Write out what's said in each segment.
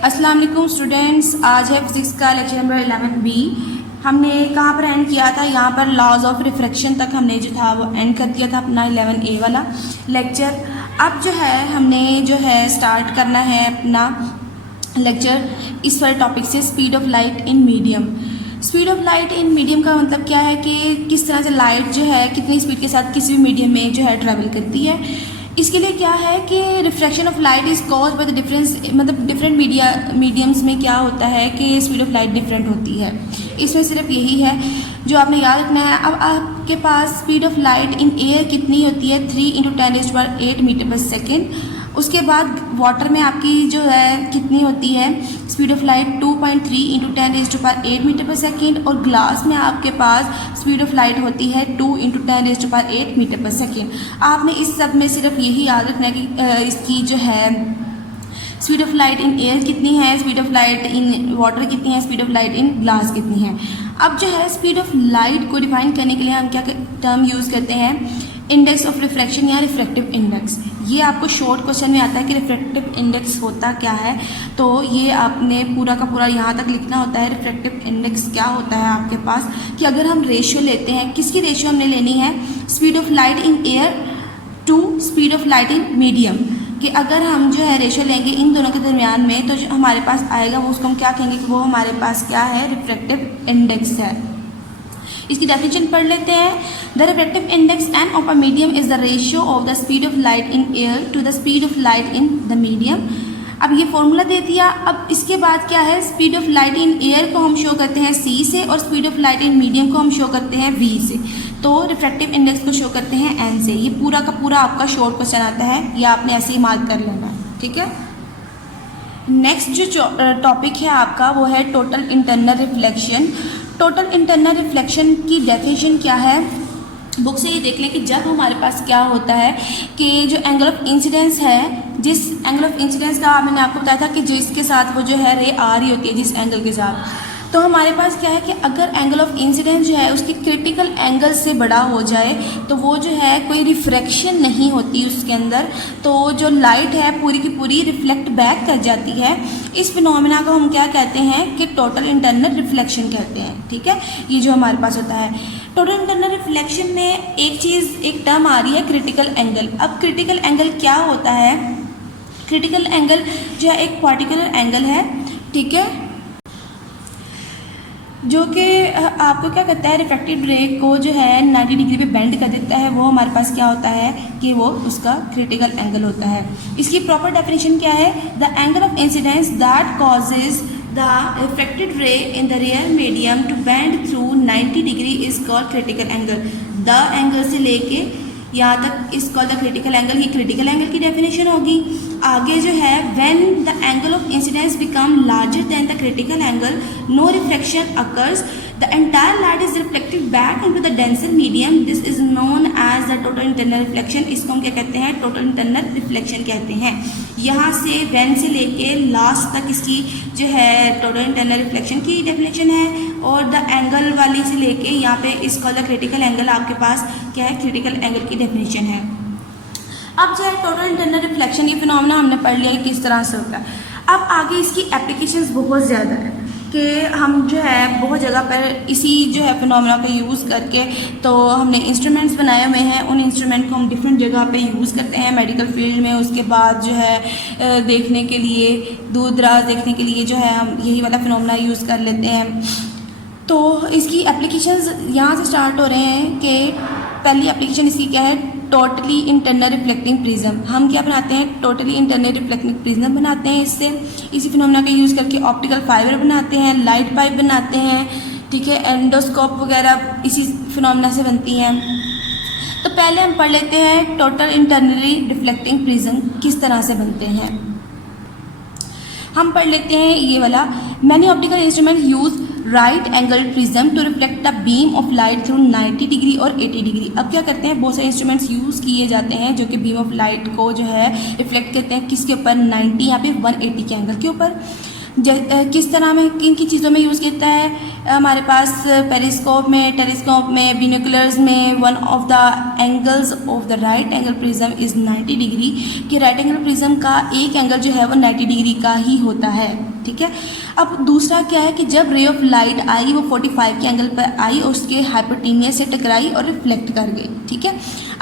अस्सलाम वालेकुम स्टूडेंट्स, आज है फिज़िक्स का लेक्चर नंबर 11B। हमने कहाँ पर एंड किया था? यहाँ पर लॉज ऑफ रिफ्रैक्शन तक हमने जो था वो एंड कर दिया था अपना 11A वाला लेक्चर। अब जो है हमने जो है स्टार्ट करना है अपना लेक्चर इस वाले टॉपिक से, speed of light in medium. Speed of light in medium का मतलब क्या है कि किस तरह से लाइट जो है कितनी स्पीड के साथ किसी भी मीडियम में जो है ट्रैवल करती है। इसके लिए क्या है कि refraction of light is cause by the difference, मतलब डिफरेंट मीडियम्स में क्या होता है कि स्पीड ऑफ लाइट डिफरेंट होती है। इसमें सिर्फ यही है जो आपने याद रखना है। अब आपके पास speed of light in air कितनी होती है? 3 × 10⁸ मीटर पर सेकेंड। उसके बाद वाटर में आपकी जो है कितनी होती है स्पीड ऑफ लाइट? 2.3 × 10⁸ मीटर पर सेकेंड। और ग्लास में आपके पास स्पीड ऑफ लाइट होती है 2 × 10⁸ मीटर पर सेकेंड। आपने इस सब में सिर्फ यही याद रखना है कि इसकी जो है speed of light in air कितनी है, speed of light in water कितनी है, speed of light in glass कितनी है। अब जो है स्पीड ऑफ लाइट को डिफाइन करने के लिए हम क्या टर्म यूज़ करते हैं? इंडेक्स ऑफ रिफ्रैक्शन या रिफ्रैक्टिव इंडेक्स। ये आपको शॉर्ट क्वेश्चन में आता है कि रिफ्रैक्टिव इंडेक्स होता क्या है, तो ये आपने पूरा का पूरा यहाँ तक लिखना होता है। रिफ्रैक्टिव इंडेक्स क्या होता है आपके पास कि अगर हम रेशियो लेते हैं, किसकी रेशियो हमने लेनी है? Speed of light in air to speed of light in medium, कि अगर हम जो है रेशियो लेंगे इन दोनों के दरमियान में तो जो हमारे पास आएगा वो उसको हम क्या कहेंगे कि वो हमारे पास क्या है? रिफ्रैक्टिव इंडेक्स है। इसकी डेफिनेशन पढ़ लेते हैं। The refractive index n of a medium is the ratio of the speed of light in air to the speed of light in the medium. अब ये फॉर्मूला दे दिया। अब इसके बाद क्या है? Speed of light in air को हम शो करते हैं C से और speed of light in medium को हम शो करते हैं V से। तो रिफ्रैक्टिव इंडेक्स को शो करते हैं N से। ये पूरा का पूरा आपका शॉर्ट क्वेश्चन आता है, ये आपने ऐसे ही मार्क कर लेना है, ठीक है। नेक्स्ट जो टॉपिक है आपका वो है total internal reflection. Total internal reflection की डेफिनेशन क्या है? बुक से ये देख लें कि जब हमारे पास क्या होता है कि जो एंगल ऑफ इंसिडेंस है, जिस एंगल ऑफ इंसिडेंस का मैंने आपको बताया था कि जिसके साथ वो जो है रे आ रही होती है जिस एंगल के साथ, तो हमारे पास क्या है कि अगर एंगल ऑफ इंसिडेंस जो है उसकी क्रिटिकल एंगल से बड़ा हो जाए तो वो जो है कोई रिफ्रैक्शन नहीं होती उसके अंदर, तो जो लाइट है पूरी की पूरी रिफ्लेक्ट बैक कर जाती है। इस फिनोमेना को हम क्या कहते हैं कि टोटल इंटरनल रिफ्लेक्शन कहते हैं, ठीक है। ये जो हमारे पास होता है टोटल इंटरनल रिफ्लेक्शन में एक टर्म आ रही है क्रिटिकल एंगल। अब क्रिटिकल एंगल क्या होता है? क्रिटिकल एंगल जो है एक पार्टिकुलर एंगल है, ठीक है, जो कि आपको क्या करता है? रिफ्रैक्टेड रे को जो है 90 डिग्री पे बेंड कर देता है। वो हमारे पास क्या होता है कि वो उसका क्रिटिकल एंगल होता है। इसकी प्रॉपर डेफिनेशन क्या है? The angle of incidence that causes the refracted ray in the real medium to bend through 90 degree is called critical angle. The angle से लेके यहाँ तक is called the critical angle, ये क्रिटिकल एंगल की definition होगी। आगे जो है when the angle of incidence become larger than the critical angle no reflection occurs, the entire light is reflected back into the denser medium, this is known as the total internal reflection. इसको हम क्या कहते हैं? Total internal reflection कहते हैं। यहाँ से when से लेके लास्ट तक इसकी जो है टोटल इंटरनल रिफ्लेक्शन की डेफिनेशन है, और द एंगल वाली से लेके यहाँ पे इसका द क्रिटिकल एंगल आपके पास क्या है? क्रिटिकल एंगल की डेफिनेशन है। अब जो है टोटल इंटरनल रिफ्लेक्शन ये फिनोमेना हमने पढ़ लिया है किस तरह से होता है। अब आगे इसकी एप्लीकेशंस बहुत ज़्यादा है कि हम जो है बहुत जगह पर इसी जो है फिनोमेना का यूज़ करके तो हमने इंस्ट्रूमेंट्स बनाए हुए हैं। उन इंस्ट्रूमेंट को हम डिफरेंट जगह पे यूज़ करते हैं मेडिकल फील्ड में। उसके बाद जो है देखने के लिए, दूर दराज देखने के लिए जो है हम यही वाला फिनोमेना यूज़ कर लेते हैं। तो इसकी एप्लीकेशंस यहाँ से स्टार्ट हो रहे हैं कि पहली एप्लीकेशन इसकी क्या है? Totally internal reflecting prism. हम क्या बनाते हैं? टोटली इंटरनल रिफ्लेक्टिंग प्रिज्म बनाते हैं। इससे इसी फिनोमेना का यूज़ करके ऑप्टिकल फाइबर बनाते हैं, लाइट पाइप बनाते हैं, ठीक है, एंडोस्कोप वगैरह इसी फिनोमेना से बनती हैं। तो पहले हम पढ़ लेते हैं टोटल इंटरनली रिफ्लेक्टिंग प्रिज्म किस तरह से बनते हैं। हम पढ़ लेते हैं ये वाला। Many optical instrument use right angle prism to reflect the beam of light through 90 degree और 80 डिग्री। अब क्या करते हैं? बहुत सारे इंस्ट्रूमेंट्स यूज़ किए जाते हैं जो कि बीम ऑफ लाइट को जो है रिफ्लेक्ट करते हैं किसके ऊपर? 90, यहाँ पे 180 के एंगल के ऊपर। किस तरह में किन की चीज़ों में यूज़ करता है? हमारे पास पेरिस्कोप में, टेलीस्कोप में, बिनोकुलर्स में one of the angles of the right angle prism is 90 degree, कि राइट एंगल प्रिज्म का एक एंगल जो है वो 90 डिग्री का ही होता है। ठीक है। अब दूसरा क्या है कि जब रे ऑफ लाइट आई वो 45 के एंगल पर आई और उसके हाइपोटेनियस से टकराई और रिफ्लेक्ट कर गई। ठीक है।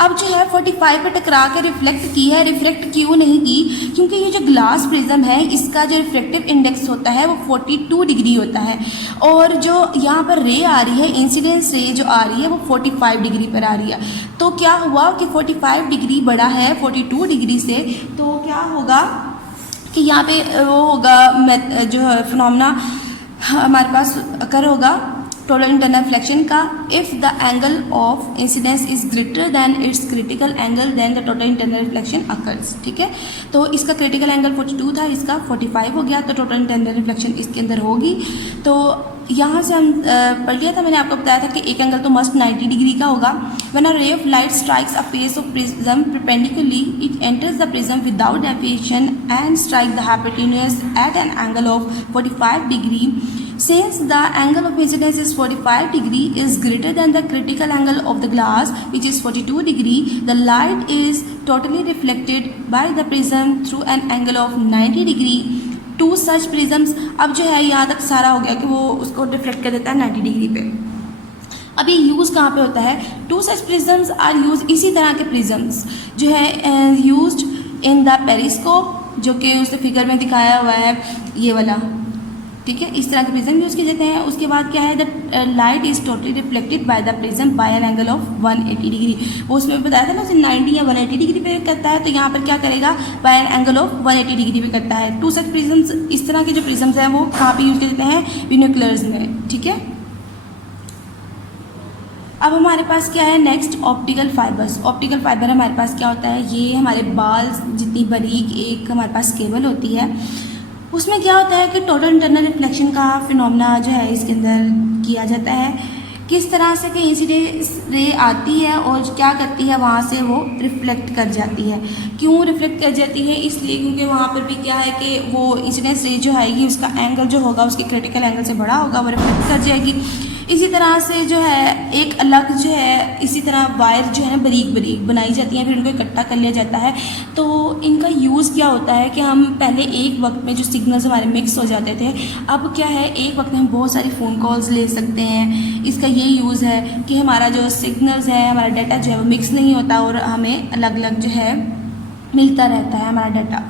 अब जो है 45 पे टकरा के रिफ्लेक्ट की है। रिफ्लेक्ट क्यों नहीं की? क्योंकि ये जो ग्लास प्रिज्म है इसका जो रिफ्लेक्टिव इंडेक्स होता है वो 42 डिग्री होता है, और जो यहाँ पर रे आ रही है, इंसिडेंस रे जो आ रही है वो 45 डिग्री पर आ रही है। तो क्या हुआ कि 45 डिग्री बड़ा है 42 डिग्री से, तो क्या होगा कि यहाँ पे वो होगा जो है फिनोमेना हमारे पास अकर होगा टोटल इंटरनल रिफ्लेक्शन का, if the angle of incidence is greater than its critical angle then the total internal reflection occurs. ठीक है। तो इसका क्रिटिकल एंगल 42 था, इसका 45 हो गया, तो टोटल इंटरनल रिफ्लेक्शन इसके अंदर होगी। तो यहाँ से हम पढ़ लिया था, मैंने आपको बताया था कि एक एंगल तो मस्ट 90 डिग्री का होगा। When a ray of light strikes a face of prism perpendicularly it enters the prism without deviation and strike the hypotenuse at an angle of 45 degree. Since the angle of incidence is 45 degree is greater than the critical angle of the glass which is 42 degree, the light is totally reflected by the prism through an angle of 90 degree. Two such prisms, अब जो है यहाँ तक सारा हो गया कि वो उसको रिफ्लेक्ट कर देता है 90 डिग्री पे। अब ये यूज़ कहाँ पे होता है? Two such prisms are use, इसी तरह के प्रिज्म्स जो है यूज्ड इन द पेरिस्कोप, जो कि उसने फिगर में दिखाया हुआ है ये वाला। ठीक है। इस तरह के प्रिज्म यूज़ किए जाते हैं। उसके बाद क्या है, the light is totally reflected by the prism by an angle of 180 degree. वो उसमें बताया था ना, उसे 90 या 180 डिग्री पे करता है, तो यहाँ पर क्या करेगा, by an angle of 180 degree पे करता है। टू सच प्रिज्म्स, इस तरह के जो प्रिज्म्स हैं वो कहाँ पे यूज़ करते हैं? बिनोकुलर्स में। ठीक है। अब हमारे पास क्या है next, optical fibres. Optical fibre हमारे पास क्या होता है, ये हमारे बाल जितनी बारीक एक हमारे पास केबल होती है, उसमें क्या होता है कि टोटल इंटरनल रिफ्लेक्शन का फिनोमेना जो है इसके अंदर किया जाता है। किस तरह से कि इंसिडेंस रे आती है और क्या करती है, वहाँ से वो रिफ्लेक्ट कर जाती है। क्यों रिफ्लेक्ट कर जाती है? इसलिए क्योंकि वहाँ पर भी क्या है कि वो इंसिडेंस रे जो आएगी उसका एंगल जो होगा उसके क्रिटिकल एंगल से बड़ा होगा, वो रिफ्लेक्ट कर जाएगी। इसी तरह से जो है एक अलग जो है इसी तरह वायर जो है ना बारीक बारीक बनाई जाती हैं, फिर उनको इकट्ठा कर लिया जाता है। तो इनका यूज़ क्या होता है कि हम पहले एक वक्त में जो सिग्नल्स हमारे मिक्स हो जाते थे, अब क्या है एक वक्त में हम बहुत सारी फ़ोन कॉल्स ले सकते हैं। इसका ये यूज़ है कि हमारा जो सिग्नल्स है, हमारा डाटा जो है वो मिक्स नहीं होता और हमें अलग अलग जो है मिलता रहता है हमारा डाटा।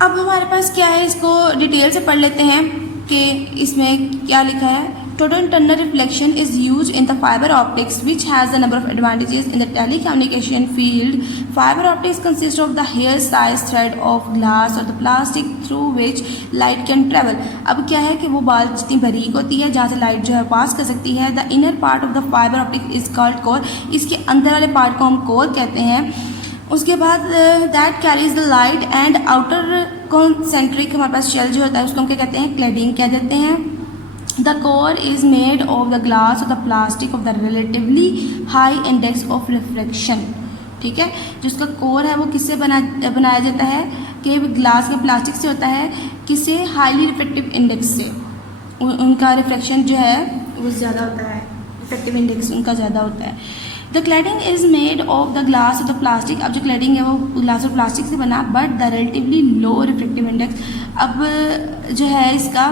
अब हमारे पास क्या है, इसको डिटेल से पढ़ लेते हैं कि इसमें क्या लिखा है। Total internal reflection is used in the fiber optics, which has a number of advantages in the telecommunication field. Fiber optics consist of the hair-sized thread of glass or the plastic through which light can travel. अब क्या है कि वो बाल जितनी बारीक होती है जहाँ से लाइट जो है पास कर सकती है। The inner part of the fiber optic is called core. इसके अंदर वाले पार्ट को हम कोर कहते हैं। उसके बाद that carries the light and outer concentric हमारे पास शेल जो होता है उसको हम क्या कहते हैं? क्लैडिंग कह देते हैं। The core is made of the glass or the plastic of the relatively high index of refraction. ठीक है। जो उसका कोर है वो किससे बनाया जाता है कि ग्लास के प्लास्टिक से होता है, किससे? हाईली रिफ्लेक्टिव इंडेक्स से। उनका रिफ्लेक्शन जो है वो ज़्यादा होता है, रिफ्लेक्टिव इंडेक्स उनका ज़्यादा होता है। The cladding is made of the glass और द प्लास्टिक। अब जो क्लैडिंग है वो ग्लास और प्लास्टिक से बना, but the relatively low reflective index. अब जो है इसका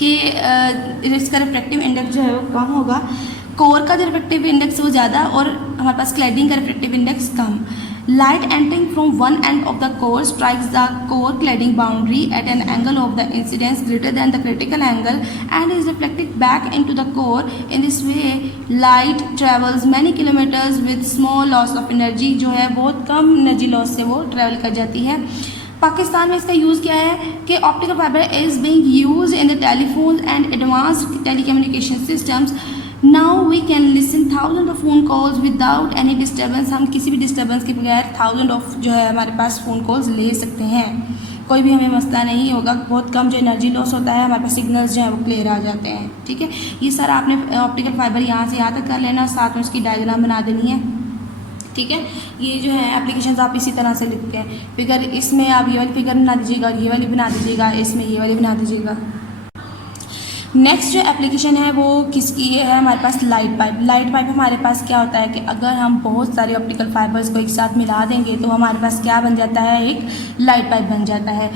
कि इसका रिफ्लेक्टिव इंडेक्स जो है वो कम होगा। कोर का जो रिफ्लेक्टिव इंडेक्स वो ज़्यादा और हमारे पास क्लैडिंग का रिफ्लेक्टिव इंडेक्स कम। Light entering from one end of the core strikes the core cladding boundary at an angle of the incidence greater than the critical angle and is reflected back into the core. In this way light travels many kilometres with small loss of energy. जो है बहुत कम energy loss से वो travel कर जाती है। पाकिस्तान में इसका यूज़ क्या है कि optical fibre is being use in the telephone and advanced telecommunication systems. Now we can listen thousand of phone calls without any disturbance. हम किसी भी डिस्टर्बेंस के बगैर थाउजेंड ऑफ जो है हमारे पास फ़ोन कॉल्स ले सकते हैं, कोई भी हमें मसला नहीं होगा। बहुत कम जो एनर्जी लॉस होता है, हमारे पास सिग्नल्स जो है वो क्लियर आ जाते हैं। ठीक है। ये सारा आपने ऑप्टिकल फाइबर यहाँ से यहाँ तक कर लेना, साथ में उसकी डायग्राम बना देनी है ठीक है। ये जो है एप्लीकेशन आप इसी तरह से लिखते हैं, फिगर इसमें आप ये वाली फिगर बना दीजिएगा, ये वाली बना दीजिएगा, इसमें ये वाली बना दीजिएगा। नेक्स्ट जो एप्लीकेशन है वो किसकी है, हमारे पास लाइट पाइप। लाइट पाइप हमारे पास क्या होता है कि अगर हम बहुत सारे ऑप्टिकल फाइबर्स को एक साथ मिला देंगे तो हमारे पास क्या बन जाता है, एक लाइट पाइप बन जाता है।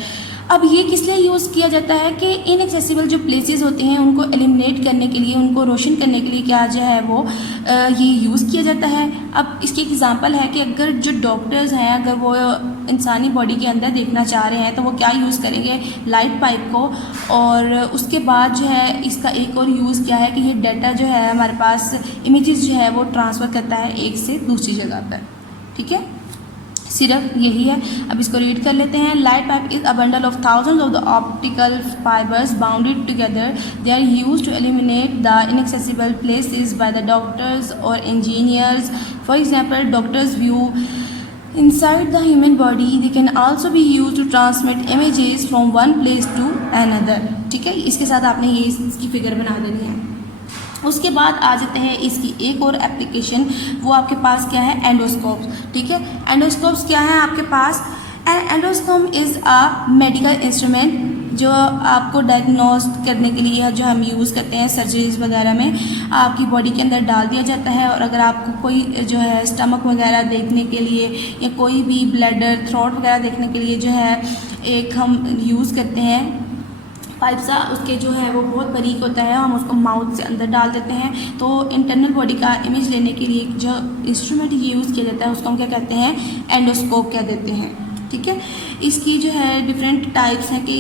अब ये किस लिए यूज़ किया जाता है कि इनएक्सेसिबल जो प्लेसेस होते हैं उनको एलिमिनेट करने के लिए, उनको रोशन करने के लिए क्या जो है वो ये यूज़ किया जाता है। अब इसकी एग्जांपल है कि अगर जो डॉक्टर्स हैं अगर वो इंसानी बॉडी के अंदर देखना चाह रहे हैं तो वो क्या यूज़ करेंगे, लाइट पाइप को। और उसके बाद जो है इसका एक और यूज़ क्या है कि ये डाटा जो है हमारे पास इमेजेस जो है वो ट्रांसफ़र करता है एक से दूसरी जगह पर। ठीक है, सिर्फ यही है। अब इसको रीड कर लेते हैं। Light pipe is a bundle of thousands of the optical fibres bounded together. They are used to eliminate the inaccessible places by the doctors और engineers. For example, doctors view inside the human body. They can also be used to transmit images from one place to another. ठीक है, इसके साथ आपने ये इसकी figure बना देनी है। उसके बाद आ जाते हैं इसकी एक और एप्लीकेशन, वो आपके पास क्या है, एंडोस्कोप्स। ठीक है, एंडोस्कोप्स क्या है आपके पास, endoscope is a medical instrument जो आपको डायग्नोस करने के लिए जो हम यूज़ करते हैं सर्जरीज वगैरह में, आपकी बॉडी के अंदर डाल दिया जाता है। और अगर आपको कोई जो है स्टमक वगैरह देखने के लिए या कोई भी ब्लैडर, थ्रोट वगैरह देखने के लिए जो है एक हम यूज़ करते हैं पाइप सा, उसके जो है वो बहुत बारीक होता है, हम उसको माउथ से अंदर डाल देते हैं। तो इंटरनल बॉडी का इमेज लेने के लिए जो इंस्ट्रूमेंट यूज़ किया जाता है उसको हम क्या कहते हैं, एंडोस्कोप कह देते हैं। ठीक है, इसकी जो है डिफरेंट टाइप्स हैं कि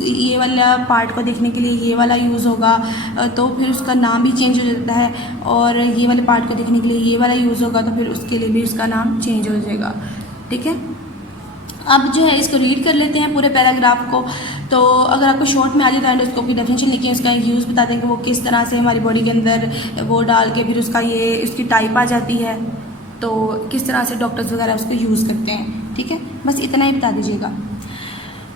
ये वाला पार्ट को देखने के लिए ये वाला यूज़ होगा तो फिर उसका नाम भी चेंज हो जाता है, और ये वाले पार्ट को देखने के लिए ये वाला यूज़ होगा तो फिर उसके लिए भी उसका नाम चेंज हो जाएगा। ठीक है, अब जो है इसको रीड कर लेते हैं पूरे पैराग्राफ को। तो अगर आपको शॉर्ट में आ जाए तो एंडोस्कोप की डेफिनेशन लिखिए, उसका यूज़ बता दें कि वो किस तरह से हमारी बॉडी के अंदर वो डाल के फिर उसका ये उसकी टाइप आ जाती है, तो किस तरह से डॉक्टर्स वगैरह उसको यूज़ करते हैं। ठीक है, बस इतना ही बता दीजिएगा।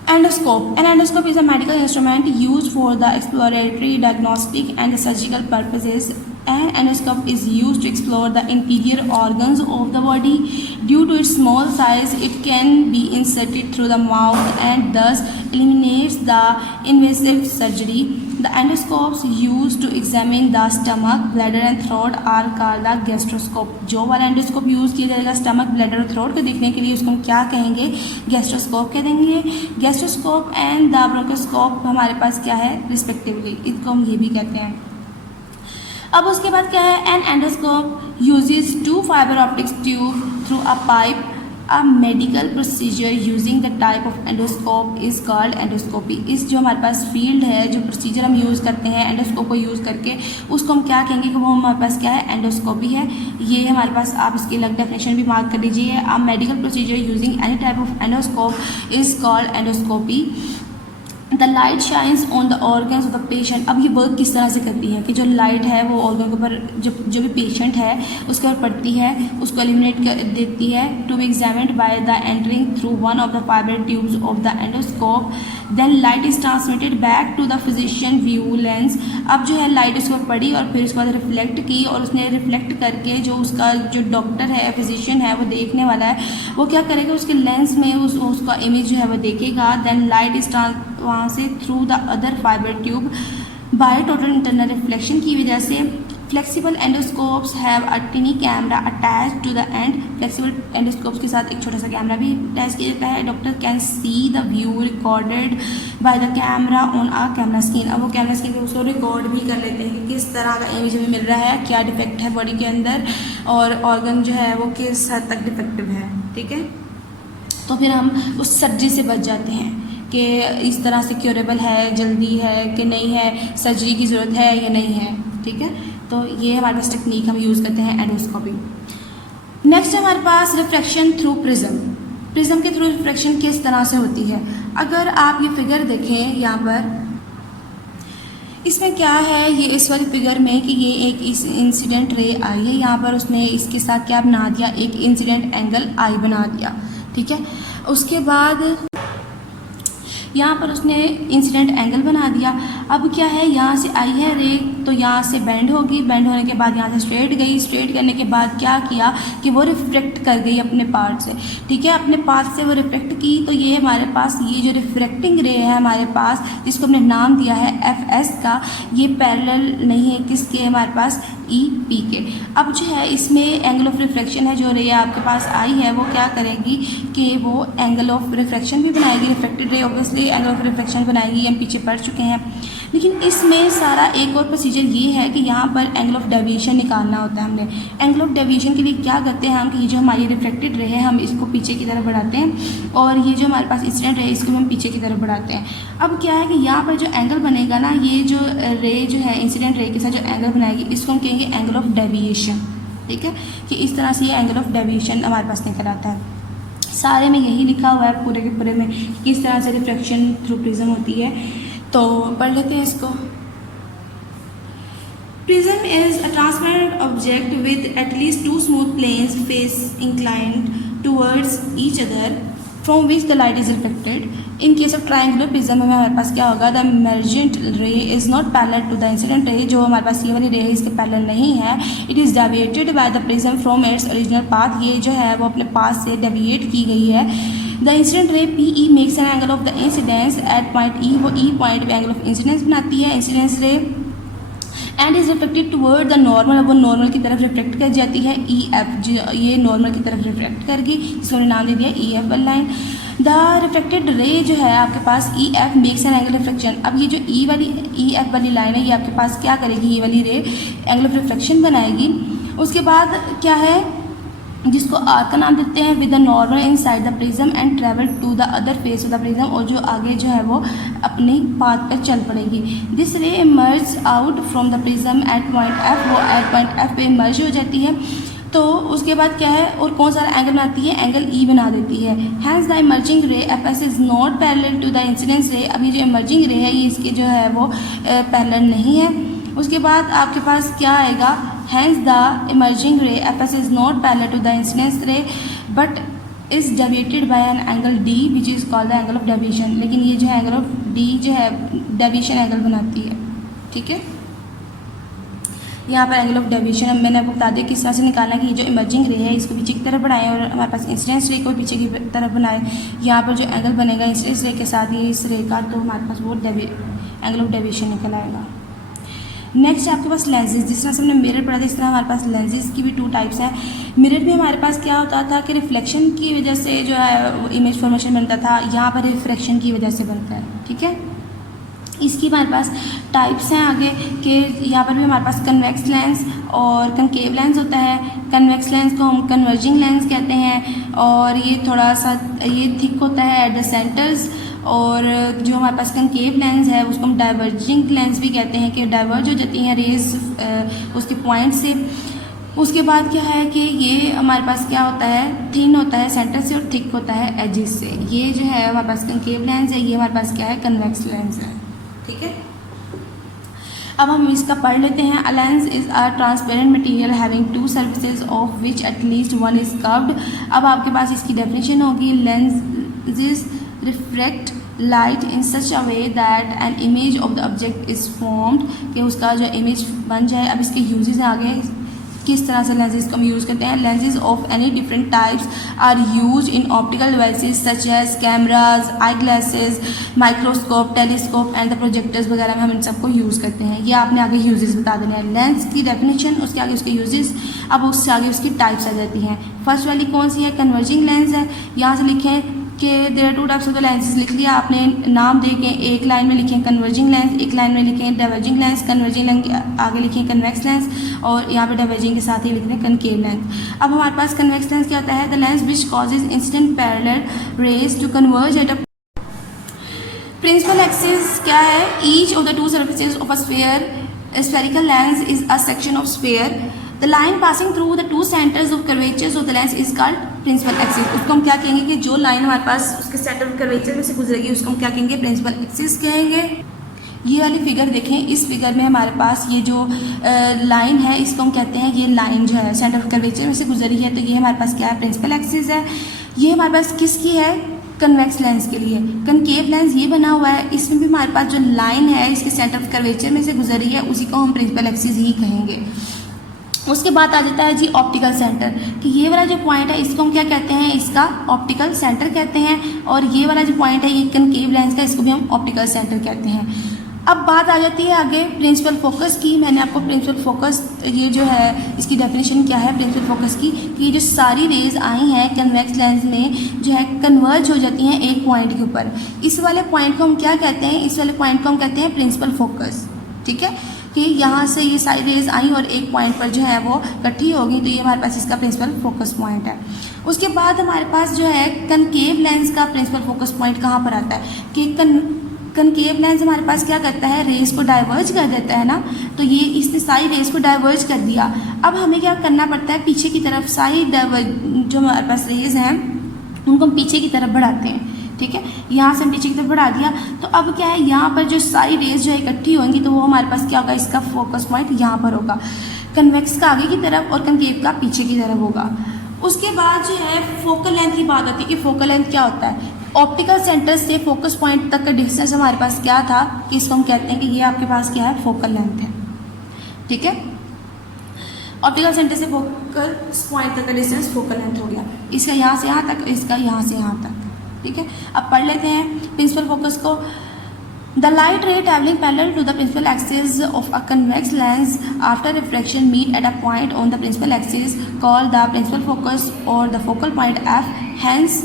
Endoscope. An endoscope is a medical instrument used for the exploratory, diagnostic and surgical purposes. An endoscope is used to explore the interior organs of the body. Due to its small size, it can be inserted through the mouth and thus eliminates the invasive surgery. The endoscopes used to examine the stomach, bladder and throat are called the gastroscope. जो वाला endoscope use किया जाएगा stomach, bladder और throat को देखने के लिए उसको हम क्या कहेंगे, गैस्ट्रोस्कोप कह देंगे। गैस्ट्रोस्कोप एंड द ब्रोंकोस्कोप हमारे पास क्या है रिस्पेक्टिवली, इसको हम ये भी कहते हैं। अब उसके बाद क्या है, an endoscope uses 2 fibre optics tube through a pipe. A medical procedure using the type of endoscope is called endoscopy. इस जो हमारे पास फील्ड है, जो प्रोसीजर हम यूज़ करते हैं एंडोस्कोप को यूज़ करके, उसको हम क्या कहेंगे कि वो हमारे पास क्या है, एंडोस्कोपी है। ये हमारे पास आप इसकी अलग डेफिनेशन भी मार्क कर लीजिए। अ medical procedure using any type of endoscope is called endoscopy. The light shines on the organs of the patient. अब ये वर्क किस तरह से करती है कि जो लाइट है वो ऑर्गन के ऊपर जो भी पेशेंट है उसके ऊपर पड़ती है, उसको एलिमिनेट कर देती है। To be examined by the entering through one of the fibre tubes of the endoscope, then light is transmitted back to the physician view lens. अब जो है लाइट उसके ऊपर पड़ी और फिर उसके बाद रिफ्लेक्ट की, और उसने रिफ्लेक्ट करके जो उसका जो डॉक्टर है, फिजिशियन है, वो देखने वाला है, वो क्या करेगा, उसके लेंस में उसका इमेज जो है वो देखेगा। देन लाइट इज वहाँ से through the other fibre tube by total internal reflection की वजह से। Flexible endoscopes have a tiny camera attach to the end. Flexible endoscopes के साथ एक छोटा सा कैमरा भी अटैच किया जाता है। Doctor can see the view recorded by the camera on a camera screen. अब वो कैमरा स्क्रीन पे उसको रिकॉर्ड भी कर लेते हैं कि किस तरह का इमेज हमें मिल रहा है, क्या डिफेक्ट है बॉडी के अंदर और ऑर्गन जो है वो किस हद तक डिफेक्टिव है। ठीक है, तो फिर हम उस सर्जरी से बच जाते हैं कि इस तरह से क्योरेबल है, जल्दी है कि नहीं है, सर्जरी की ज़रूरत है या नहीं है। ठीक है, तो ये हमारे पास टेक्निक हम यूज़ करते हैं एंडोस्कोपी। नेक्स्ट हमारे पास रिफ्रैक्शन थ्रू प्रिज्म। प्रिज्म के थ्रू रिफ्रैक्शन किस तरह से होती है, अगर आप ये फिगर देखें यहाँ पर, इसमें क्या है, ये इस वाली फिगर में कि ये एक इस इंसिडेंट रे आई है, यहाँ पर उसने इसके साथ क्या बना दिया, एक इंसिडेंट एंगल आई बना दिया। ठीक है, उसके बाद यहाँ पर उसने इंसिडेंट एंगल बना दिया। अब क्या है, यहाँ से आई है रे तो यहाँ से बेंड होगी, बेंड होने के बाद यहाँ से स्ट्रेट गई, स्ट्रेट करने के बाद क्या किया कि वो रिफ्लेक्ट कर गई अपने पार्ट से, ठीक है, अपने पाथ से वो रिफ्लेक्ट की। तो ये हमारे पास ये जो रिफ्रैक्टिंग रे है हमारे पास, जिसको हमने नाम दिया है FS का, ये पैरेलल नहीं है किसके, हमारे पास EP के। अब जो है इसमें एंगल ऑफ रिफ्रैक्शन है, जो रे आपके पास आई है वो क्या करेगी कि वो एंगल ऑफ रिफ्रैक्शन भी बनाएगी, reflected ray obviously angle of refraction बनाएगी, हम पीछे पढ़ चुके हैं। लेकिन इसमें सारा एक और प्रोसीजर ये है कि यहाँ पर एंगल ऑफ डेविएशन निकालना होता है। हमने एंगल ऑफ डेविएशन के लिए क्या करते हैं हम कि जो हमारी रिफ्लेक्टेड रे है हम इसको पीछे की तरफ बढ़ाते हैं, और ये जो हमारे पास इंसिडेंट रे है इसको हम पीछे की तरफ बढ़ाते हैं। अब क्या है कि यहाँ पर जो एंगल बनेगा ना, ये जो रे जो है इंसिडेंट रे के साथ जो एंगल बनाएगी इसको हम कहेंगे एंगल ऑफ डेविएशन, ठीक है, कि इस तरह से ये एंगल ऑफ डेविएशन हमारे पास निकल आता है। सारे में यही लिखा हुआ है पूरे के पूरे में किस तरह से रिफ्रैक्शन थ्रू प्रिज्म होती है। तो पढ़ लेते हैं इसको। Prism is a transparent object with at least two smooth planes face inclined towards each other from which the light is reflected. In case of triangular prism में हमारे पास क्या होगा, the emergent ray is not parallel to the incident ray, जो हमारे पास ये वाली रे है इसके पैरेलल नहीं है। It is deviated by the prism from its original path, ये जो है वो अपने पाथ से डेविएट की गई है। The incident ray PE makes an angle of the incidence at point E, वो E पॉइंट पे एंगल ऑफ इंसिडेंस बनाती है इंसिडेंस रे, and is reflected toward the normal, वो नॉर्मल की तरफ रिफ्लेक्ट कर जाती है EF, जो ये नॉर्मल की तरफ रिफ्लेक्ट करगी, इसको हमने नाम दे दिया EF वाली लाइन। द रिफ्लेक्टेड रे जो है आपके पास EF makes an angle reflection. अब ये जो EF वाली लाइन है ये आपके पास क्या करेगी, ये वाली रे एंगल ऑफ रिफ्लेक्शन बनाएगी। उसके बाद क्या है जिसको R का नाम देते हैं, with the normal inside the prism and travel to the other face of the prism, और जो आगे जो है वो अपनी पाथ पर चल पड़ेगी। This ray emerge out from the prism at point F, वो एट पॉइंट F पे इमर्ज हो जाती है। तो उसके बाद क्या है और कौन सा एंगल बनाती है, एंगल E बना देती है। Hence the emerging ray FS is not parallel to the incidence ray, अभी जो इमर्जिंग रे है ये इसके जो है वो पैरेलल नहीं है। उसके बाद आपके पास क्या आएगा, hence the emerging ray FS is not parallel to the incidence ray but is deviated by an angle D which is called the angle of deviation। लेकिन ये जो है एंगल ऑफ D जो है डेविएशन एंगल बनाती है, ठीक है। यहाँ पर एंगल ऑफ डेविएशन मैंने आपको बता दिया किस तरह से निकालना कि ये जो इमर्जिंग रे है इसको पीछे की तरफ बढ़ाएं और हमारे पास इंसिडेंस रे को पीछे की तरफ बनाएं। यहाँ पर जो एंगल बनेगा इंसिडेंस रे के साथ ये इस रे का, तो हमारे पास वो एंगल ऑफ डेविएशन निकल आएगा। नेक्स्ट आपके पास लेंसेज, जिस तरह से हमने मिरर पढ़ा था इस तरह हमारे पास लेंसेज की भी 2 टाइप्स हैं। मिरर में हमारे पास क्या होता था कि रिफ्लेक्शन की वजह से जो है इमेज फॉर्मेशन बनता था, यहाँ पर रिफ्रैक्शन की वजह से बनता है, ठीक है। इसकी हमारे पास टाइप्स हैं आगे कि यहाँ पर भी हमारे पास कन्वेक्स लेंस और कनकेव लेंस होता है। कन्वेक्स लेंस को हम कन्वर्जिंग लेंस कहते हैं और ये थोड़ा सा ये थिक होता है एट द सेंटर्स, और जो हमारे पास कनकेव लेंस है उसको हम डाइवर्जिंग लेंस भी कहते हैं कि डाइवर्ज हो जाती हैं रेज उसके पॉइंट से। उसके बाद क्या है कि ये हमारे पास क्या होता है, थिन होता है सेंटर से और थिक होता है एजेस से। ये जो है हमारे पास कनकेव लेंस है, ये हमारे पास क्या है कन्वेक्स लेंस है, ठीक है। अब हम इसका पढ़ लेते हैं। अ lens is a transparent material having 2 surfaces of which at least 1 is curved. अब आपके पास इसकी डेफिनेशन होगी, lenses refract light in such a way that an image of the object is formed, कि उसका जो इमेज बन जाए। अब इसके यूजेस आगे किस तरह से लेंसेज को हम यूज़ करते हैं। Lenses of any different types are use in optical devices such as cameras, eye glasses, microscope, telescope and the projectors वगैरह में हम इन सबको यूज़ करते हैं। ये आपने आगे यूजेस बता देने हैं, लेंस की डेफिनेशन, उसके आगे उसके यूजेस, अब उससे आगे उसकी टाइप्स आ जाती हैं। फर्स्ट वाली कौन सी है, कन्वर्जिंग लेंस है। यहाँ से लिखें कि there are 2 types of the lenses, लिख लिया आपने नाम दे के, एक लाइन में लिखें कन्वर्जिंग लेंस, एक लाइन में लिखें डाइवर्जिंग लेंस। कन्वर्जिंग लेंस आगे लिखें कन्वेक्स लेंस और यहाँ पे डाइवर्जिंग के साथ ही लिख दें कनकेव लेंस। अब हमारे पास कन्वेक्स लेंस क्या होता है, the lens which causes incident parallel rays to converge at a principal axis. क्या है, each of the 2 surfaces of a spherical lens is a section of sphere. The line passing through the 2 centers of curvatures of the lens is called principal axis। उसको हम क्या कहेंगे कि जो line हमारे पास उसके सेंटर ऑफ कर्वेचर में से गुजरेगी उसको हम क्या कहेंगे, प्रिंसिपल एक्सिस कहेंगे। ये वाली फिगर देखें, इस फिगर में हमारे पास ये जो लाइन है इसको हम कहते हैं, ये लाइन जो है सेंटर ऑफ कर्वेचर में से गुजरी है, तो ये हमारे पास क्या है, प्रिंसिपल एक्सिस है। ये हमारे पास किसकी है, कन्वेक्स लेंस के लिए। कनकेव लेंस ये बना हुआ है, इसमें भी हमारे पास जो लाइन है इसके सेंटर ऑफ कर्वेचर में से गुजर रही है, उसी को हम प्रिंसिपल एक्सिस ही कहेंगे। उसके बाद आ जाता है जी ऑप्टिकल सेंटर, कि ये वाला जो पॉइंट है इसको हम क्या कहते हैं, इसका ऑप्टिकल सेंटर कहते हैं, और ये वाला जो पॉइंट है ये कनकेव लेंस का, इसको भी हम ऑप्टिकल सेंटर कहते हैं। अब बात आ जाती है आगे प्रिंसिपल फोकस की। मैंने आपको प्रिंसिपल फोकस ये जो है इसकी डेफिनेशन क्या है प्रिंसिपल फोकस की, कि ये जो सारी रेज आई हैं कन्वेक्स लेंस में जो है कन्वर्ज हो जाती हैं एक पॉइंट के ऊपर। इस वाले पॉइंट को हम क्या कहते हैं, इस वाले पॉइंट को हम कहते हैं प्रिंसिपल फोकस। ठीक है, कि यहाँ से ये सारी रेज आई और एक पॉइंट पर जो है वो इकट्ठी होगी, तो ये हमारे पास इसका प्रिंसिपल फोकस पॉइंट है। उसके बाद हमारे पास जो है कनकेव लेंस का प्रिंसिपल फोकस पॉइंट कहाँ पर आता है, कि कनकेव लेंस हमारे पास क्या करता है, रेस को डाइवर्ज कर देता है ना, तो ये इसने सारी रेस को डाइवर्ज कर दिया। अब हमें क्या करना पड़ता है, पीछे की तरफ सारी जो हमारे पास रेज हैं उनको हम पीछे की तरफ बढ़ाते हैं। ठीक है, यहाँ से हम पीछे की तरफ बढ़ा दिया, तो अब क्या है, यहाँ पर जो सारी रेज जो है इकट्ठी होंगी तो वो हमारे पास क्या होगा, इसका फोकस पॉइंट यहाँ पर होगा। कन्वेक्स का आगे की तरफ और कनकेव का पीछे की तरफ होगा। उसके बाद जो है फोकल लेंथ की बात आती है, कि फोकल लेंथ क्या होता है। ऑप्टिकल सेंटर से फोकस पॉइंट तक का डिस्टेंस हमारे पास क्या था, कि इसको हम कहते हैं कि ये आपके पास क्या है, फोकल लेंथ है। ठीक है, ऑप्टिकल सेंटर से फोकल पॉइंट तक का डिस्टेंस फोकल लेंथ हो गया। इसका यहाँ से यहाँ तक, इसका यहाँ से यहाँ तक। ठीक है, अब पढ़ लेते हैं प्रिंसिपल फोकस को। The light ray traveling parallel to the principal axis of a convex lens after refraction meet at a point on the principal axis called the principal focus or the focal point f. Hence,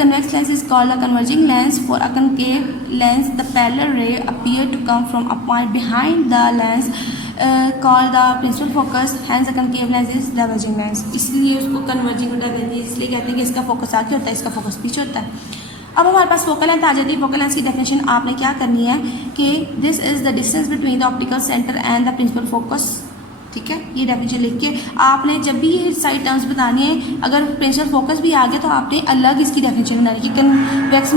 convex lens is called a converging lens. For a concave lens, the parallel ray appear to come from a point behind the lens called the principal focus. Hence, a concave lens is diverging lens. इसलिए उसको converging और diverging इसलिए कहते हैं कि इसका focus आगे होता है, इसका फोकस पीछे होता है। अब हमारे पास फोकल लेंथ आ जाती है। फोकल लेंथ की डेफिनेशन आपने क्या करनी है, कि this is the distance between the optical centre and the principal focus. ठीक है, ये डेफिनेशन लिख के आपने जब भी ये साइड टर्म्स बतानी है, अगर प्रिंसिपल फोकस भी आ गया तो आपने अलग इसकी डेफिनेशन बनानी है, कि कन्वेक्स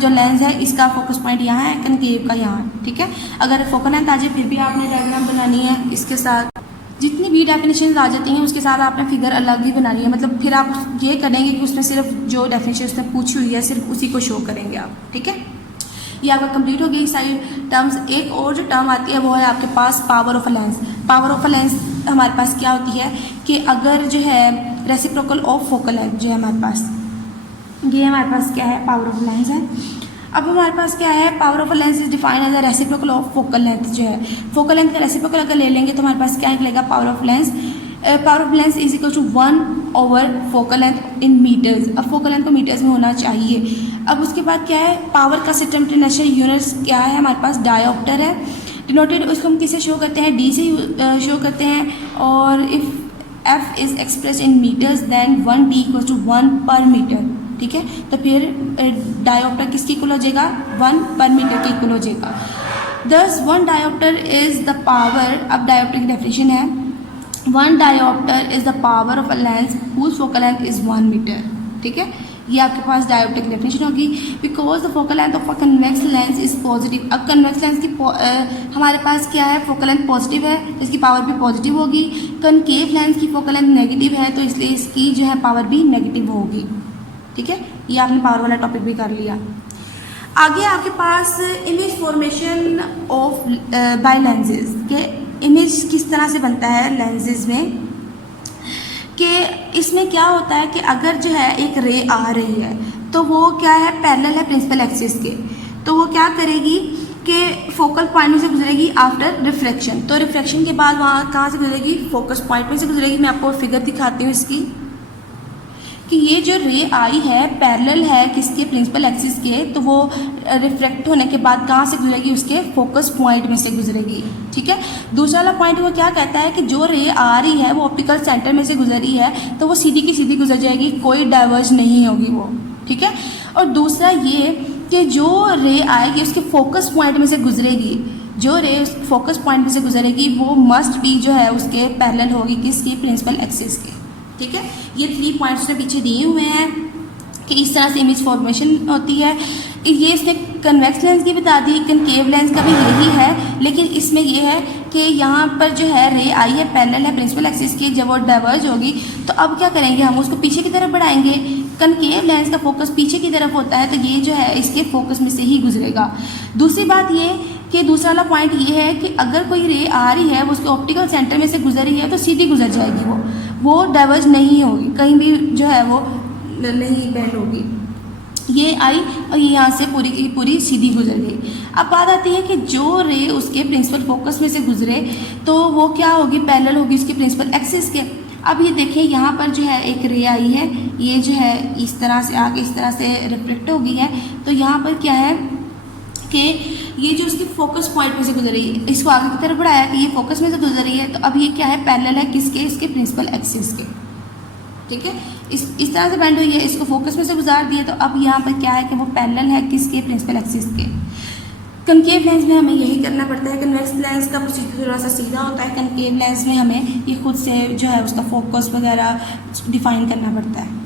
जो लेंस है इसका फोकस पॉइंट यहाँ है, कनकेव का यहाँ है। ठीक है, अगर फोकल लेंथ आ जाए फिर भी आपने डायग्राम बनानी है, इसके साथ जितनी भी डेफिनेशन आ जाती हैं उसके साथ आपने फिगर अलग ही बनानी है। मतलब फिर आप ये करेंगे कि उसमें सिर्फ जो डेफिनेशन उसने पूछी हुई है सिर्फ उसी को शो करेंगे आप। ठीक है, ये आपका कंप्लीट हो गई सारी टर्म्स। एक और जो टर्म आती है वो है आपके पास power of a lens. Power of a lens हमारे पास क्या होती है, कि अगर जो है रेसिप्रोकल ऑफ फोकल लेंथ जो है हमारे पास, ये हमारे पास क्या है, पावर ऑफ लेंस है। अब हमारे पास क्या है, power of a lens is defined as a reciprocal of focal length. जो है फोकल लेंथ का रेसिप्रोकल अगर ले लेंगे तो हमारे पास क्या निकलेगा, power of lens. Power of lens is equal to 1/, focal length in metres. अब फोकल लेंथ को मीटर्स में होना चाहिए। अब उसके बाद क्या है, पावर का सिस्टम इंटरनेशनल यूनिट्स क्या है, हमारे पास डायोप्टर है। डिनोटेड उसको हम किसे शो करते हैं, डी से शो करते हैं। और if F is express in metres then 1D equal to 1/मीटर। ठीक है, तो फिर डायोप्टर किसके इक्वल हो जाएगा, 1/मीटर के इक्वल हो जाएगा। Thus 1 dioptre is the power. अब डायोप्टर की डेफिनेशन है, 1 dioptre is the power of a lens whose focal length is 1 metre. ठीक है, ये आपके पास डायोप्टर की डेफिनेशन होगी। Because the focal length of a convex lens is positive. अब कन्वेक्स लेंस की हमारे पास क्या है, फोकल लेंथ पॉजिटिव है तो इसकी पावर भी पॉजिटिव होगी। कनकेव लेंस की फोकल लेंथ नेगेटिव है तो इसलिए इसकी जो है पावर भी नेगेटिव होगी। ठीक है, ये आपने पावर वाला टॉपिक भी कर लिया। आगे आपके पास image formation of by lenses के इमेज किस तरह से बनता है लेंसेज में, कि इसमें क्या होता है कि अगर जो है एक रे आ रही है तो वो क्या है, पैरेलल है प्रिंसिपल एक्सिस के, तो वो क्या करेगी कि फोकल पॉइंट में से गुजरेगी आफ्टर रिफ्लेक्शन। तो रिफ्लेक्शन के बाद वहाँ कहाँ से गुजरेगी, फोकस पॉइंट में से गुजरेगी। मैं आपको फिगर दिखाती हूँ इसकी, कि ये जो रे आई है पैरेलल है किसके, प्रिंसिपल एक्सिस के, तो वो रिफ्लेक्ट होने के बाद कहाँ से गुजरेगी, उसके फोकस पॉइंट में से गुजरेगी। ठीक है, दूसरा वाला पॉइंट वो क्या कहता है कि जो रे आ रही है वो ऑप्टिकल सेंटर में से गुजर रही है तो वो सीधी की सीधी गुजर जाएगी, कोई डाइवर्ज नहीं होगी वो। ठीक है, और दूसरा ये कि जो रे आएगी उसके फोकस पॉइंट में से गुजरेगी, जो रे उस फोकस पॉइंट में से गुजरेगी वो मस्ट भी जो है उसके पैरेलल होगी किसकी, प्रिंसिपल एक्सिस के। ठीक है, ये 3 पॉइंट्स ने पीछे दिए हुए हैं कि इस तरह से इमेज फॉर्मेशन होती है। ये इसने कन्वेक्स लेंस की बता दी, कनकेव लेंस का भी यही है, लेकिन इसमें ये है कि यहाँ पर जो है रे आई है पैरेलल है प्रिंसिपल एक्सिस की, जब वो डाइवर्ज होगी तो अब क्या करेंगे, हम उसको पीछे की तरफ बढ़ाएंगे। कनकेव लेंस का फोकस पीछे की तरफ होता है, तो ये जो है इसके फोकस में से ही गुजरेगा। दूसरी बात ये कि दूसरा वाला पॉइंट ये है कि अगर कोई रे आ रही है वो उसके ऑप्टिकल सेंटर में से गुजर रही है तो सीधी गुजर जाएगी, वो डाइवर्ज नहीं होगी, कहीं भी जो है वो नहीं बेंड होगी। ये आई और ये यहाँ से पूरी की पूरी सीधी गुजर गई। अब बात आती है कि जो रे उसके प्रिंसिपल फोकस में से गुजरे तो वो क्या होगी, पैरेलल होगी उसके प्रिंसिपल एक्सिस के। अब ये देखिए यहाँ पर जो है एक रे आई है, ये जो है इस तरह से आके इस तरह से रिफ्लेक्ट हो गई है, तो यहाँ पर क्या है कि ये जो उसके फोकस पॉइंट में से गुजर रही है, इसको आगे की तरफ बढ़ाया कि ये फोकस में से गुजर रही है, तो अब ये क्या है, पैरेलल है किसके, इसके प्रिंसिपल एक्सिस के। ठीक है, इस तरह से बेंड हुई है, इसको फोकस में से गुजार दिया, तो अब यहाँ पर क्या है कि वो पैरेलल है किसके, प्रिंसिपल एक्सिस के। कनकेव लेंस में हमें यही करना पड़ता है। कन्वेक्स लेंस का प्रोसीजर थोड़ा सा सीधा होता है, कनकेव लेंस में हमें ये खुद से जो है उसका फोकस वगैरह डिफाइन करना पड़ता है।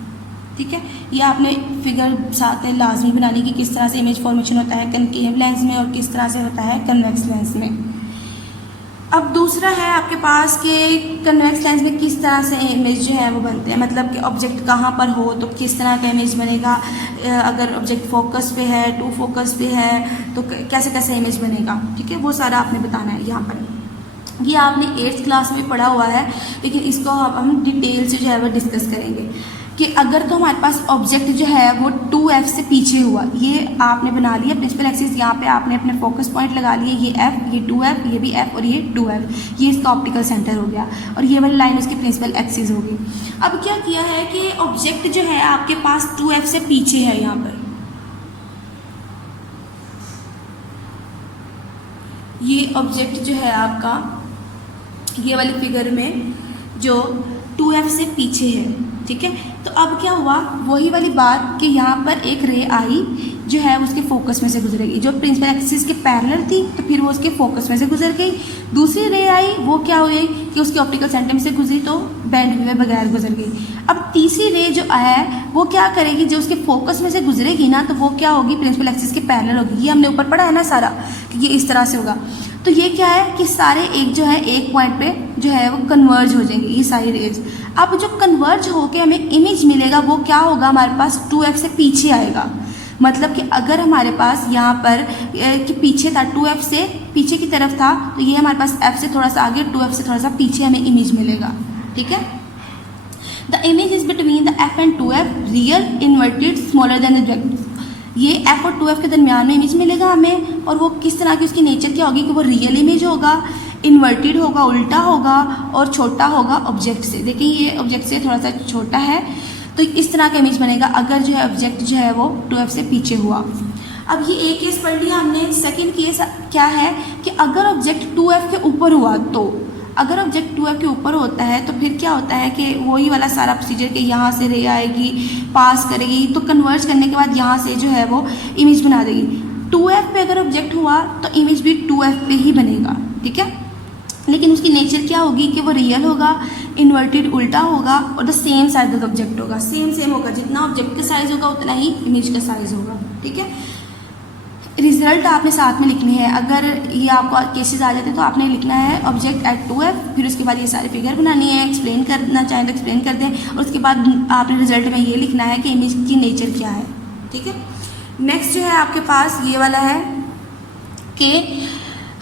ठीक है, ये आपने फिगर साथ है लाजमी बनानी कि किस तरह से इमेज फॉर्मेशन होता है कनकेव लेंस में और किस तरह से होता है कन्वेक्स लेंस में। अब दूसरा है आपके पास कि कन्वेक्स लेंस में किस तरह से इमेज जो है वो बनते हैं, मतलब कि ऑब्जेक्ट कहाँ पर हो तो किस तरह का इमेज बनेगा, अगर ऑब्जेक्ट फोकस पे है, टू फोकस पे है तो कैसे कैसे इमेज बनेगा। ठीक है, वो सारा आपने बताना है यहाँ पर। ये आपने 8th क्लास में पढ़ा हुआ है, लेकिन इसको हम डिटेल से जो है वो डिस्कस करेंगे कि अगर तो हमारे पास ऑब्जेक्ट जो है वो 2F से पीछे हुआ, ये आपने बना लिया प्रिंसिपल एक्सिस, यहाँ पे आपने अपने फोकस पॉइंट लगा लिए, ये F, ये 2F, ये भी F और ये 2F, ये इसका ऑप्टिकल सेंटर हो गया और ये वाली लाइन उसकी प्रिंसिपल एक्सिस होगी। अब क्या किया है कि ऑब्जेक्ट जो है आपके पास 2F से पीछे है, यहाँ पर ये ऑब्जेक्ट जो है आपका ये वाली फिगर में जो 2F से पीछे है। ठीक है, तो अब क्या हुआ, वही वाली बात कि यहाँ पर एक रे आई जो है उसके फोकस में से गुजरेगी, जो प्रिंसिपल एक्सिस के पैरेलल थी तो फिर वो उसके फोकस में से गुजर गई। दूसरी रे आई वो क्या हुई कि उसके ऑप्टिकल सेंटर में से गुजरी तो बैंड हुए बगैर गुजर गई। अब तीसरी रे जो है वो क्या करेगी, जो उसके फोकस में से गुजरेगी ना तो वो क्या होगी, प्रिंसिपल एक्सिस के पैरेलल होगी। ये हमने ऊपर पढ़ा है ना सारा कि ये इस तरह से होगा। तो ये क्या है कि सारे एक जो है एक पॉइंट पे जो है वो कन्वर्ज हो जाएंगे ये सारी रेज। अब जो कन्वर्ज होके हमें इमेज मिलेगा वो क्या होगा, हमारे पास 2F से पीछे आएगा। मतलब कि अगर हमारे पास यहाँ पर कि पीछे था 2F से पीछे की तरफ था तो ये हमारे पास F से थोड़ा सा आगे 2F से थोड़ा सा पीछे हमें इमेज मिलेगा। ठीक है, the image is between the F and 2F real inverted smaller than the, ये F और 2F के दरमियान में इमेज मिलेगा हमें। और वो किस तरह की उसकी नेचर क्या होगी कि वो रियल इमेज होगा, इन्वर्टेड होगा, उल्टा होगा और छोटा होगा ऑब्जेक्ट से। देखिए ये ऑब्जेक्ट से थोड़ा सा छोटा है तो इस तरह का इमेज बनेगा अगर जो है ऑब्जेक्ट जो है वो 2F से पीछे हुआ। अब ये एक केस पढ़ लिया हमने। सेकंड केस क्या है कि अगर ऑब्जेक्ट 2F के ऊपर हुआ, तो अगर ऑब्जेक्ट 2F के ऊपर होता है तो फिर क्या होता है कि वही वाला सारा प्रोसीजर कि यहाँ से रे आएगी, पास करेगी, तो कन्वर्ज करने के बाद यहाँ से जो है वो इमेज बना देगी। 2F पे अगर ऑब्जेक्ट हुआ तो इमेज भी 2F पे ही बनेगा। ठीक है, लेकिन उसकी नेचर क्या होगी कि वो रियल होगा, इन्वर्टेड उल्टा होगा और the same size of object होगा, सेम होगा, जितना ऑब्जेक्ट का साइज होगा उतना ही इमेज का साइज होगा। ठीक है, रिजल्ट आपने साथ में लिखने हैं। अगर ये आपको केसेस आ जाते हैं तो आपने लिखना है ऑब्जेक्ट एट 2F, फिर उसके बाद ये सारी फिगर बनानी है, एक्सप्लेन करना चाहें तो एक्सप्लेन कर दें और उसके बाद आपने रिजल्ट में ये लिखना है कि इमेज की नेचर क्या है। ठीक है, नेक्स्ट जो है आपके पास ये वाला है कि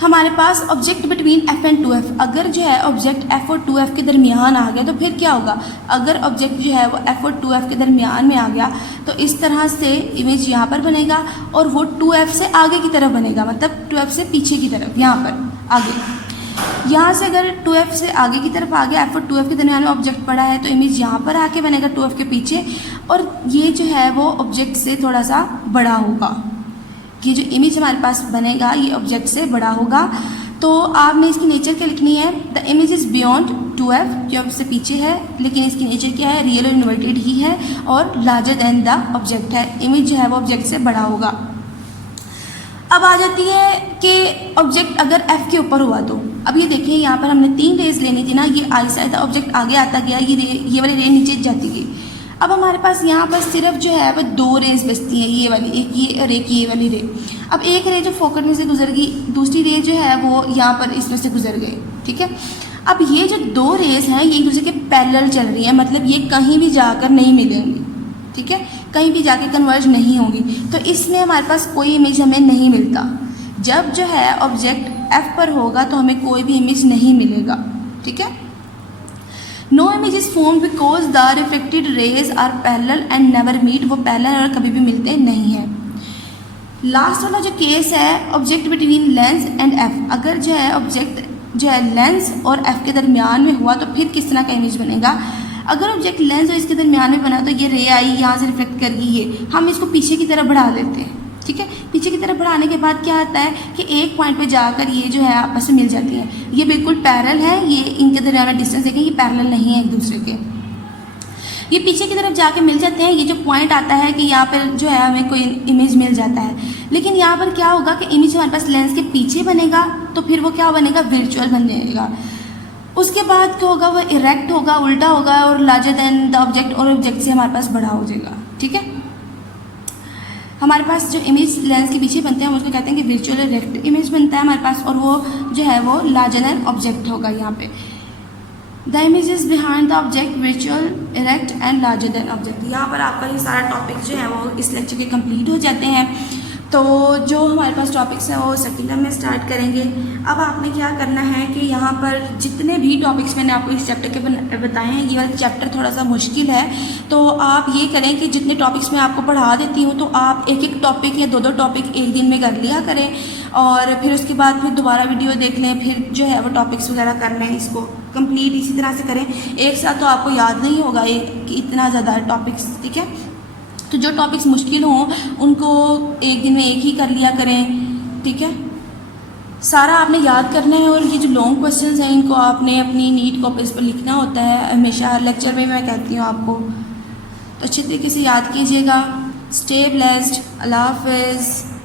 हमारे पास object between F and 2F, अगर जो है ऑब्जेक्ट F और 2F के दरमियान आ गया तो फिर क्या होगा, अगर ऑब्जेक्ट जो है वो F और 2F के दरमियान में आ गया तो इस तरह से इमेज यहाँ पर बनेगा और वो 2F से आगे की तरफ बनेगा, मतलब 2F से पीछे की तरफ, यहाँ पर आगे। यहाँ से अगर 2F से आगे की तरफ आ गया, F और 2F के दरमियान में ऑब्जेक्ट पड़ा है तो इमेज यहाँ पर आके बनेगा 2F के पीछे, और ये जो है वो ऑब्जेक्ट से थोड़ा सा बड़ा होगा। ये जो इमेज हमारे पास बनेगा ये ऑब्जेक्ट से बड़ा होगा। तो आपने इसकी नेचर क्या लिखनी है, the image is beyond 2F, जो F से पीछे है, लेकिन इसकी नेचर क्या है, रियल और इन्वर्टेड ही है और लार्जर देन द ऑब्जेक्ट है। इमेज जो है वो ऑब्जेक्ट से बड़ा होगा। अब आ जाती है कि ऑब्जेक्ट अगर F के ऊपर हुआ तो अब ये देखिए यहाँ पर हमने 3 रेज लेनी थी ना, ये आई से था, ऑब्जेक्ट आगे आता गया, ये वाली रे नीचे जाती गई। अब हमारे पास यहाँ पर सिर्फ जो है वो 2 रेज बचती हैं, ये वाली एक ये और एक ये वाली रे। अब एक रे जो फोकस में से गुजर गई, दूसरी रे जो है वो यहाँ पर इसमें से गुजर गई। ठीक है, अब ये जो 2 रेज हैं ये एक दूसरे के पैरेलल चल रही हैं, मतलब ये कहीं भी जाकर नहीं मिलेंगी। ठीक है, कहीं भी जाके कन्वर्ज नहीं होगी। तो इसमें हमारे पास कोई इमेज हमें नहीं मिलता। जब जो है ऑब्जेक्ट एफ पर होगा तो हमें कोई भी इमेज नहीं मिलेगा, ठीक है। No image is form because the reflected rays are parallel and never meet, वो पैरेलल और कभी भी मिलते नहीं हैं। लास्ट वाला जो केस है object between lens and F, अगर जो है ऑब्जेक्ट जो है लेंस और एफ के दरमियान में हुआ तो फिर किस तरह का इमेज बनेगा। अगर ऑब्जेक्ट लेंस और इसके दरमियान में बना तो ये रे आई यहाँ से रिफ्लेक्ट कर गई, ये हम इसको पीछे की तरफ बढ़ा देते हैं, ठीक है। पीछे की तरफ बढ़ाने के बाद क्या आता है कि एक पॉइंट पे जाकर ये जो है आपस में मिल जाती है, ये बिल्कुल पैरेलल है, ये इनके दरमियान डिस्टेंस देखें ये पैरेलल नहीं है एक दूसरे के, ये पीछे की तरफ जाके मिल जाते हैं। ये जो पॉइंट आता है कि यहाँ पर जो है हमें कोई इमेज मिल जाता है, लेकिन यहाँ पर क्या होगा कि इमेज हमारे पास लेंस के पीछे बनेगा तो फिर वो क्या बनेगा, वर्चुअल बनेगा। उसके बाद क्या होगा, वो इरेक्ट होगा, उल्टा होगा और लार्जर देन द ऑब्जेक्ट और ऑब्जेक्ट से हमारे पास बड़ा हो जाएगा, ठीक है। हमारे पास जो इमेज लेंस के पीछे बनते हैं उसको कहते हैं कि वर्चुअल इरेक्ट इमेज बनता है हमारे पास, और वो जो है वो लार्जर देन ऑब्जेक्ट होगा। यहाँ पे the image is behind the object virtual erect and larger than object. यहाँ पर आपका ये सारा टॉपिक जो है वो इस लेक्चर के कंप्लीट हो जाते हैं। तो जो हमारे पास टॉपिक्स हैं वो सेकेंड टर्म में स्टार्ट करेंगे। अब आपने क्या करना है कि यहाँ पर जितने भी टॉपिक्स मैंने आपको इस चैप्टर के बताए हैं, ये वाला चैप्टर थोड़ा सा मुश्किल है, तो आप ये करें कि जितने टॉपिक्स मैं आपको पढ़ा देती हूँ तो आप एक एक टॉपिक या दो दो टॉपिक एक दिन में कर लिया करें, और फिर उसके बाद फिर दोबारा वीडियो देख लें, फिर जो है वो टॉपिक्स वगैरह कर लें, इसको कंप्लीट इसी तरह से करें। एक साथ तो आपको याद नहीं होगा कि इतना ज़्यादा टॉपिक्स, ठीक है। तो जो टॉपिक्स मुश्किल हों उनको एक दिन में एक ही कर लिया करें, ठीक है। सारा आपने याद करना है, और ये जो लॉन्ग क्वेश्चंस हैं इनको आपने अपनी नीट कॉपीज़ पर लिखना होता है। हमेशा हर लेक्चर में मैं कहती हूँ आपको, तो अच्छे तरीके से याद कीजिएगा। स्टे ब्लेस्ड, अल्लाह हाफ़िज़।